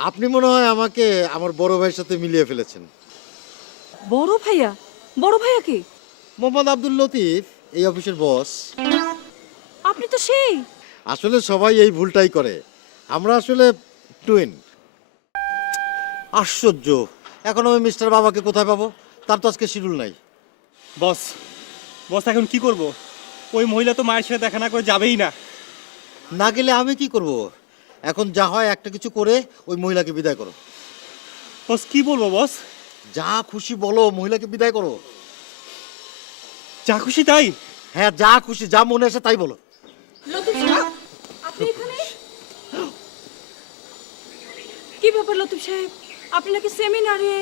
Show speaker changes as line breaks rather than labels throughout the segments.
আপনি মনে হয় আমাকে আমার বড় ভাইয়ের সাথে মিলিয়ে ফেলেছেন।
বড় ভাইয়া? বড় ভাইয়া কে?
মোহাম্মদ আব্দুল লতিফ, এই অফিসের বস।
আপনি তো সেই।
আসলে সবাই এই ভুলটাই করে। আমরা আসলে টুইন। আশ্চর্য, এখন আমি মিস্টার বাবাকে কোথায় পাবো? তার তো আজকে শিডিউল নাই।
বস বস এখন কি করব? ওই মহিলা তো মায়ের সাথে দেখা না করে যাবেই না।
না গেলে আমি কি করব? এখন যা হয় একটা কিছু করে ওই মহিলাকে বিদায় করো।
বস কি বলবো বস?
যা খুশি বলো, মহিলাকে বিদায় করো।
যা খুশি তাই?
হ্যাঁ, যা খুশি, যা মনে আসে তাই বলো।
লতিফ সাহেব, আপনি এখানে? কি ব্যাপার লতিফ সাহেব? আপনি নাকি সেমিনারে?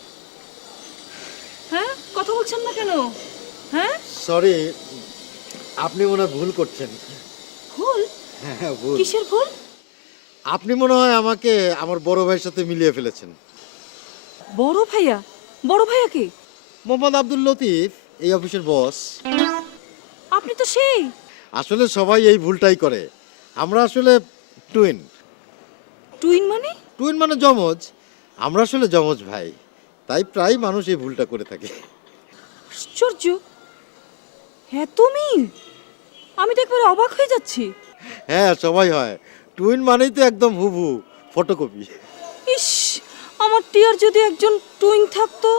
হ্যাঁ, কথা বলছেন না কেন? হ্যাঁ?
সরি, আপনি মনে হয় ভুল করছেন।
ভুল?
হ্যাঁ, ভুল।
কিসের ভুল?
আপনি মনে হয় আমাকে আমার বড় ভাইয়ের সাথে মিলিয়ে ফেলেছেন।
বড় ভাইয়া? বড় ভাইয়া কে?
মোহাম্মদ আব্দুল লতিফ, এই অফিসের বস।
আপনি তো সেই।
আসলে সবাই এই ভুলটাই করে। আমরা আসলে টুইন।
টুইন মানে?
টুইন মানে যমজ। আমরা আসলে যমজ ভাই, তাই প্রায় মানুষ এই ভুলটা করে থাকে।
আশ্চর্য, এত মিল! আমি তো একবারে অবাক হয়ে যাচ্ছি।
হ্যাঁ, সবাই হয়। টুইন মানেই তো একদম হুবহু ফটোকপি।
ইস, আমার টিয়ার যদি একজন টুইন থাকতো।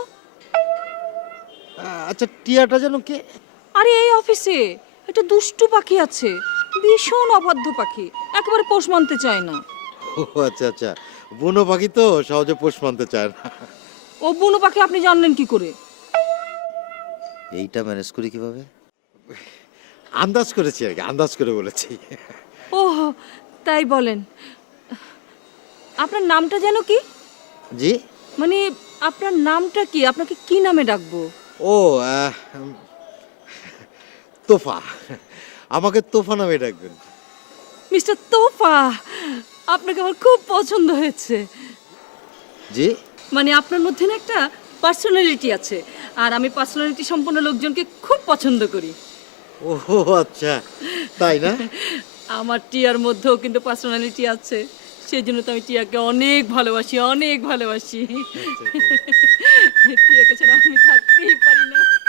আচ্ছা, টিয়াটা যেন কে?
আরে এই অফিসে একটা দুষ্টু পাখি আছে, ভীষণ অবাধ্য পাখি, একেবারে পোষ মানতে চায় না।
ও আচ্ছা আচ্ছা, বুনো পাখি তো সহজে পোষ মানতে চায় না।
ও বুনো পাখি আপনি জানলেন কি করে?
এইটা ম্যানেজ করি কিভাবে? আন্দাজ করেছি আর কি, আন্দাজ করে বলেছি।
ও, তাই বলেন। আপনার নামটা যেন কি?
জি?
মানে আপনার নামটা কি? আপনাকে কি নামে ডাকবো?
ও, তোফা। আমাকে তোফা নামে ডাকবেন।
মিস্টার তোফা, আপনাকে আমার খুব পছন্দ হয়েছে।
জি?
মানে আপনার মধ্যে না একটা পার্সোনালিটি আছে, আর আমি পার্সোনালিটি সম্পন্ন লোকজনকে খুব পছন্দ করি।
ও আচ্ছা, তাই না?
আমার টিয়ার মধ্যেও কিন্তু পার্সোনালিটি আছে, সেই জন্য তো আমি টিয়াকে অনেক ভালোবাসি, অনেক ভালোবাসি। টিয়াকে ছাড়া আমি থাকতেই পারি না।